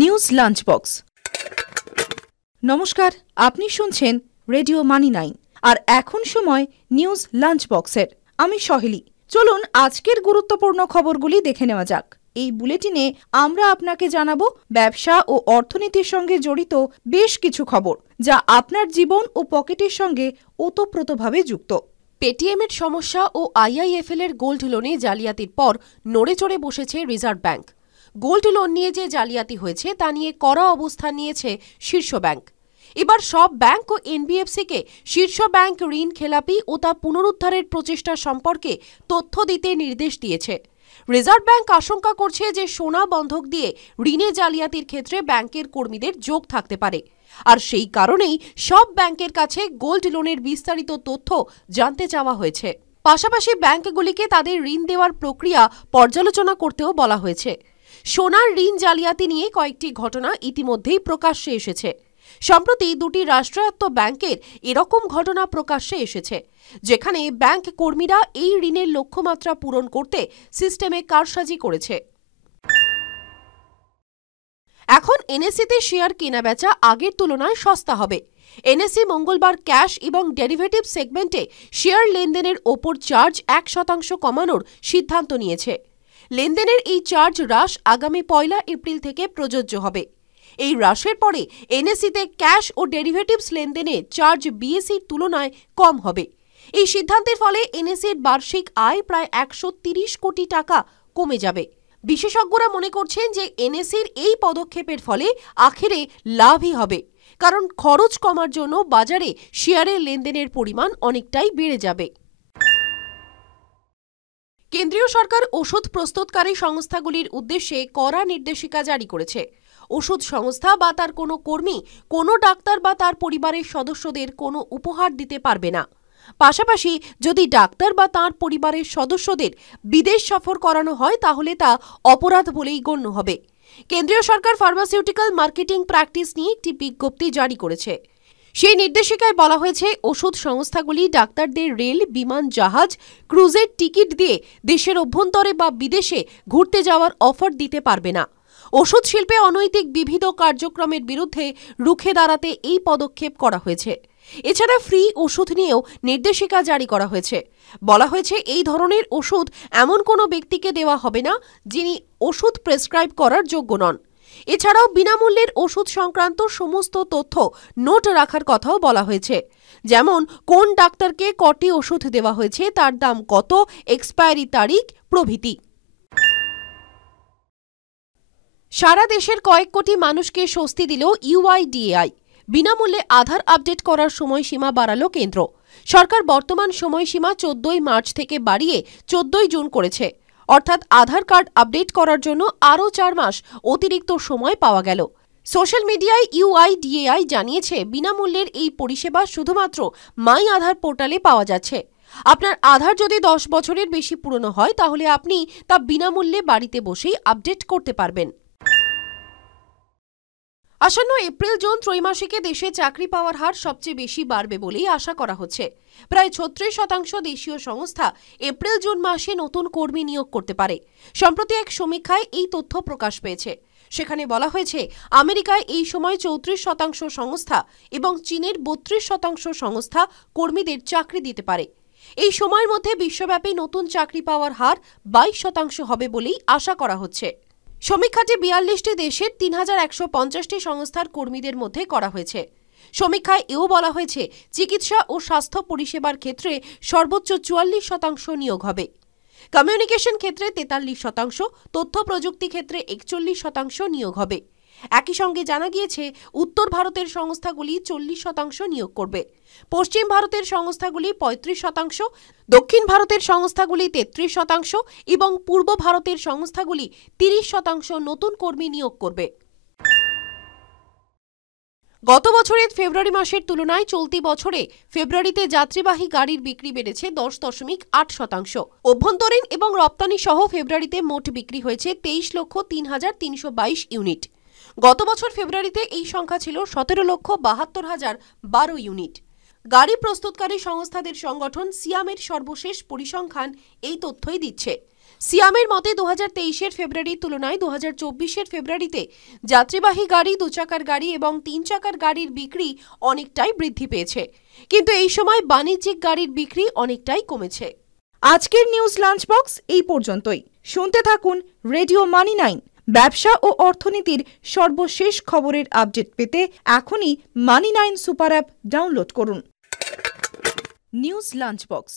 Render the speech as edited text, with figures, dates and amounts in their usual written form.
News lunch box. নমস্কার, আপনি শুনছেন রেডিও মানি 9 আর এখন সময় নিউজ লাঞ্চ বক্সের। আমি সহেলি। চলুন আজকের গুরুত্বপূর্ণ খবরগুলি দেখে নেওয়া যাক। এই বুলেটিনে আমরা আপনাকে জানাবো ব্যবসা ও অর্থনীতির সঙ্গে জড়িত বেশ কিছু খবর, যা আপনার জীবন ও পকেটের সঙ্গে ওতপ্রোতভাবে যুক্ত। পেটিএমের সমস্যা ও আইআইএফএল এর গোল্ড লোনে জালিয়াতির পর নড়ে চড়ে বসেছে রিজার্ভ ব্যাংক। গোল্ড লোন নিয়ে যে জালিয়াতি হয়েছে তা নিয়ে কড়া অবস্থান নিয়েছে শীর্ষ ব্যাংক। এবার সব ব্যাংক ও এনবিএফসিকে শীর্ষ ব্যাংক ঋণ খেলাপি ও তা পুনরুদ্ধারের প্রচেষ্টা সম্পর্কে তথ্য দিতে নির্দেশ দিয়েছে। রিজার্ভ ব্যাংক আশঙ্কা করছে যে সোনা বন্ধক দিয়ে ঋণে জালিয়াতির ক্ষেত্রে ব্যাংকের কর্মীদের যোগ থাকতে পারে, আর সেই কারণেই সব ব্যাংকের কাছে গোল্ড লোনের বিস্তারিত তথ্য জানতে চাওয়া হয়েছে। পাশাপাশি ব্যাংকগুলিকে তাদের ঋণ দেওয়ার প্রক্রিয়া পর্যালোচনা করতেও বলা হয়েছে। সোনার ঋণ জালিয়াতি নিয়ে কয়েকটি ঘটনা ইতিমধ্যেই প্রকাশ্যে এসেছে। সম্প্রতি দুটি রাষ্ট্রায়ত্ত ব্যাংকের এরকম ঘটনা প্রকাশ্যে এসেছে, যেখানে ব্যাংক কর্মীরা এই ঋণের লক্ষ্যমাত্রা পূরণ করতে সিস্টেমে কারসাজি করেছে। এখন এনএসইতে শেয়ার কেনাবেচা আগের তুলনায় সস্তা হবে। এনএসই মঙ্গলবার ক্যাশ এবং ডেরিভেটিভ সেগমেন্টে শেয়ার লেনদেনের ওপর চার্জ 1% কমানোর সিদ্ধান্ত নিয়েছে। লেনদেনের এই চার্জ হ্রাস আগামী 1 এপ্রিল থেকে প্রযোজ্য হবে। এই হ্রাসের পরে এনএসইতে ক্যাশ ও ডেরিভেটিভস লেনদেনে চার্জ বিএসইর তুলনায় কম হবে। এই সিদ্ধান্তের ফলে এনএসইর বার্ষিক আয় প্রায় 130 কোটি টাকা কমে যাবে। বিশেষজ্ঞরা মনে করছেন যে এনএসইর এই পদক্ষেপের ফলে আখেরে লাভই হবে, কারণ খরচ কমার জন্য বাজারে শেয়ারের লেনদেনের পরিমাণ অনেকটাই বেড়ে যাবে। কেন্দ্রীয় সরকার ওষুধ প্রস্তুতকারী সংস্থাগুলির উদ্দেশ্যে কড়া নির্দেশিকা জারি করেছে। ওষুধ সংস্থা বা তার কোনো কর্মী কোনো ডাক্তার বা তার পরিবারের সদস্যদের কোনো উপহার দিতে পারবে না। পাশাপাশি যদি ডাক্তার বা তার পরিবারের সদস্যদের বিদেশ সফর করানো হয় তাহলে তা অপরাধ বলেই গণ্য হবে। কেন্দ্রীয় সরকার ফার্মাসিউটিক্যাল মার্কেটিং প্র্যাকটিস নিয়ে একটি বিজ্ঞপ্তি জারি করেছে। সেই নির্দেশিকায় বলা হয়েছে, ওষুধ সংস্থাগুলি ডাক্তারদের রেল, বিমান, জাহাজ, ক্রুজের টিকিট দিয়ে দেশের অভ্যন্তরে বা বিদেশে ঘুরতে যাওয়ার অফার দিতে পারবে না। ওষুধ শিল্পে অনৈতিক বিবিধ কার্যক্রমের বিরুদ্ধে রুখে দাঁড়াতে এই পদক্ষেপ করা হয়েছে। এছাড়া ফ্রি ওষুধ নিয়েও নির্দেশিকা জারি করা হয়েছে। বলা হয়েছে, এই ধরনের ওষুধ এমন কোনো ব্যক্তিকে দেওয়া হবে না যিনি ওষুধ প্রেসক্রাইব করার যোগ্য নন। এছাড়াও বিনামূল্যের ওষুধ সংক্রান্ত সমস্ত তথ্য নোট রাখার কথাও বলা হয়েছে, যেমন কোন ডাক্তারকে কটি ওষুধ দেওয়া হয়েছে, তার দাম কত, এক্সপায়ারি তারিখ প্রভৃতি। সারা দেশের কয়েক কোটি মানুষকে স্বস্তি দিল ইউআইডিএআই। বিনামূল্যে আধার আপডেট করার সময়সীমা বাড়ালো কেন্দ্র সরকার। বর্তমান সময়সীমা 14 মার্চ থেকে বাড়িয়ে 14 জুন করেছে, অর্থাৎ আধার কার্ড আপডেট করার জন্য আরও 4 মাস অতিরিক্ত সময় পাওয়া গেল। সোশ্যাল মিডিয়ায় ইউআইডিএআই জানিয়েছে, বিনামূল্যের এই পরিষেবা শুধুমাত্র মাই আধার পোর্টালে পাওয়া যাচ্ছে। আপনার আধার যদি 10 বছরের বেশি পুরনো হয় তাহলে আপনি তা বিনামূল্যে বাড়িতে বসেই আপডেট করতে পারবেন। আসন্ন এপ্রিল-জুন ত্রৈমাসিকে দেশে চাকরি পাওয়ার হার সবচেয়ে বেশি বাড়বে বলেই আশা করা হচ্ছে। প্রায় 36% দেশীয় সংস্থা এপ্রিল-জুন মাসে নতুন কর্মী নিয়োগ করতে পারে। সম্প্রতি এক সমীক্ষায় এই তথ্য প্রকাশ পেয়েছে। সেখানে বলা হয়েছে, আমেরিকায় এই সময় 34% সংস্থা এবং চীনের 32% সংস্থা কর্মীদের চাকরি দিতে পারে। এই সময়ের মধ্যে বিশ্বব্যাপী নতুন চাকরি পাওয়ার হার 22% হবে বলেই আশা করা হচ্ছে। সমীক্ষাটি 42টি দেশের 3150টি সংস্থার কর্মীদের মধ্যে করা হয়েছে। সমীক্ষায় এও বলা হয়েছে, চিকিৎসা ও স্বাস্থ্য পরিষেবার ক্ষেত্রে সর্বোচ্চ 44% নিয়োগ হবে। কমিউনিকেশন ক্ষেত্রে 43%, তথ্য প্রযুক্তি ক্ষেত্রে 41% নিয়োগ হবে। একই সঙ্গে জানা গিয়েছে, উত্তর ভারতের সংস্থাগুলি 40% নিয়োগ করবে, পশ্চিম ভারতের সংস্থাগুলি 35%, দক্ষিণ ভারতের সংস্থাগুলি 33% এবং পূর্ব ভারতের সংস্থাগুলি 30% নতুন কর্মী নিয়োগ করবে। গত বছরের ফেব্রুয়ারি মাসের তুলনায় চলতি বছরে ফেব্রুয়ারিতে যাত্রীবাহী গাড়ির বিক্রি বেড়েছে 10.8%। অভ্যন্তরীণ এবং রপ্তানি সহ ফেব্রুয়ারিতে মোট বিক্রি হয়েছে 23,03,322 ইউনিট। গত বছর ফেব্রুয়ারিতে এই সংখ্যা ছিল 17,72,012 ইউনিট। গাড়ি প্রস্তুতকারী সংস্থাদের সংগঠন সিয়ামের সর্বশেষ পরিসংখ্যান এই তথ্যই দিচ্ছে। সিয়ামের মতে 2023-এর ফেব্রুয়ারির তুলনায় 2024-এর ফেব্রুয়ারিতে যাত্রীবাহী গাড়ি, দুচাকার গাড়ি এবং 3 চাকার গাড়ির বিক্রি অনেকটাই বৃদ্ধি পেয়েছে, কিন্তু এই সময় বাণিজ্যিক গাড়ির বিক্রি অনেকটাই কমেছে। আজকের নিউজ লাঞ্চ বক্স এই পর্যন্তই। শুনতে থাকুন রেডিও মানি 9। ব্যবসা ও অর্থনীতির সর্বশেষ খবরের আপডেট পেতে এখনই মানি 9 সুপার অ্যাপ ডাউনলোড করুন। News lunch box.